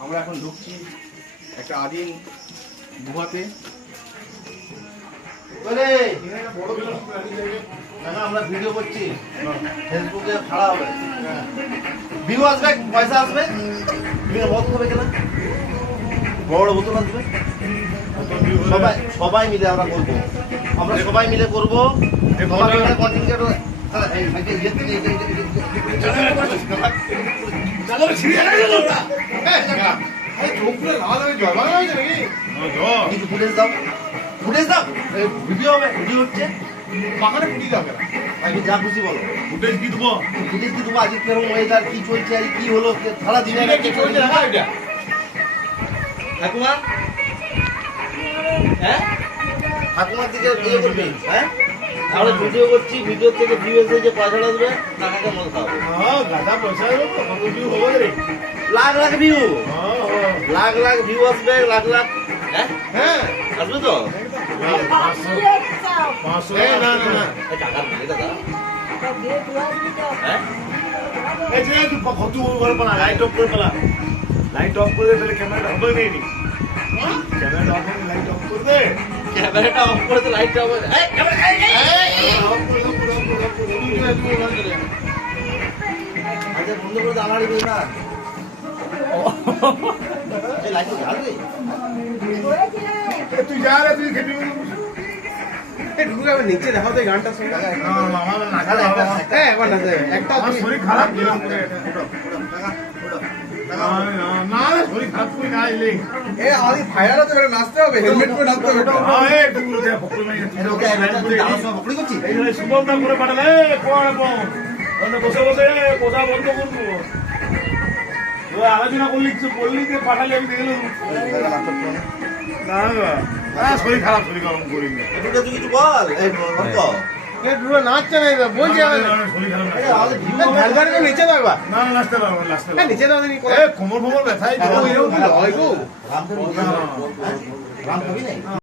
আমরা এখন ঢুকছি একটা আদিম গুহাতে আমরা ভিডিও করছি ফেসবুকে হবে আসবে পয়সা আসবে বড় বোতল আসবে সবাই সবাই মিলে আমরা করব আমরা সবাই মিলে করব ফুটেজ দাও ফুটেজ দাও ভিডিও হবে ভিডিও হচ্ছে তুমি যা খুশি বলো ফুটেজ কি দেবো আজকে কেরম ওয়েদার কি চলছে আর কি হলো সারা দিনে ঠাকুমা হ্যাঁ ঠাকুমার দিকে করবি হ্যাঁ আমরা ভিডিও করছি ভিডিও থেকে ভিউ এসে যে পয়সা আসবে টাকাকে মনে খাওয়াবো লাখ লাখ ভিউ লাখ লাখ ভিউ আসবে লাখ লাখ। হ্যাঁ? আসবে তো? এই টাকা দিয়ে দাদা। হ্যাঁ? লাইট অফ করে পেলা। লাইট অফ করে তাহলে ক্যামেরাটা হবে নেই ক্যামেরাটা অফ করে লাইট অফ করে দে। ক্যামেরাটা অফ করে তো লাইটটা অফ ক্যামেরা করে এই লাইট রে এ, তুই যা রে তুই খেতে একটা শরীর খারাপ এ আমাদের ফায়ার আছে বেটা নাচতে হবে হেলমেট পরে নাচতে হবে। এ তুই উঠে পকড়ে এটা ওকে একটা তুই আমার সঙ্গে পকড়ি করছিস? এই যে সুবলদা করে পাঠালে এ কোন কোন বসে বসে কথা বন্ধ করব। ও আলোচনা করলি কিছু বললি যে পাঠালে আমি না না শরীর খারাপ শরীর গরম করি না। এটা তুই কিছু বল। এই এ ডুরো নাচছে না এটা বলছি ঢালবার নিচে দাও না না নাচতে পারব নাচতে পারব নিচে দাও কোমর ফোমর ব্যথাই এরকম কি গো? রামধনু রামধনু নেই?